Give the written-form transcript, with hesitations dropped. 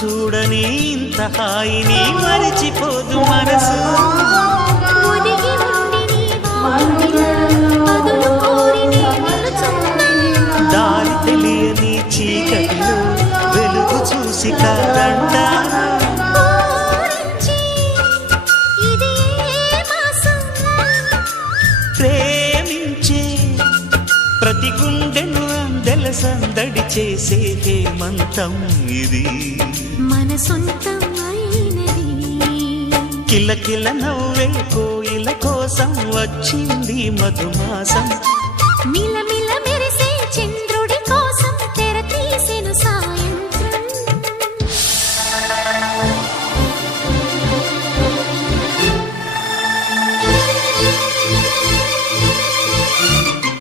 చూడని ఇంత హాయిని మరిచిపోదు మనసు. దారి తెలియని చీకటిలో వెలుగు చూసి కాదంటా. ప్రేమించే ప్రతి గుండెను అందెల సందడి చేసే హేమంతం ఇది, మన సొంతం అయినది. కిలకిల నవ్వే కోయిల కోసం వచ్చింది మధుమాసం.